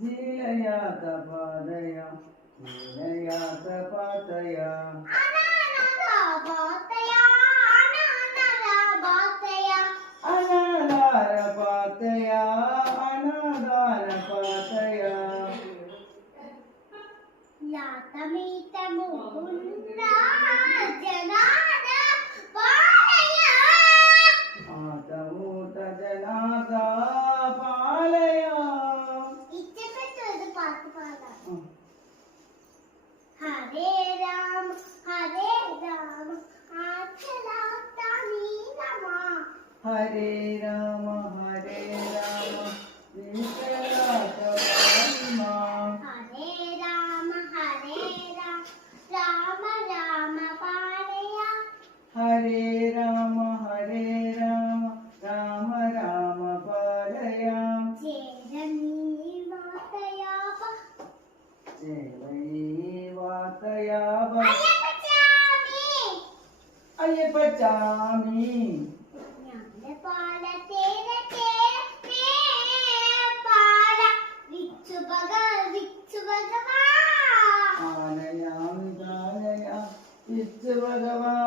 ജീലയാത്ത പാതയ ജീലയാത്ത പാതയ അനാധാര പാതയ അനാധാര പാതയ യാതമീത മുകുന്ദ ജനാദ ആതമൂത ജനാദ പാലയ ഇച്ചപ്പെട്ടൊരു പാട്ട് പാടാം. ഹരേ രാമ ആചലാത്ത നീലമ ഹരേ രാമ വിശലാത്ത വാലിമ ഹരേ രാമ രാമ രാമ പാലയ ഹരേ രാമ രാമ രാമ പാലയ ചേവൈവാതയാവ അയ്യപ്പച്ചാമി ആനയാമി ദാനയ വിച്ചു ഭഗവാ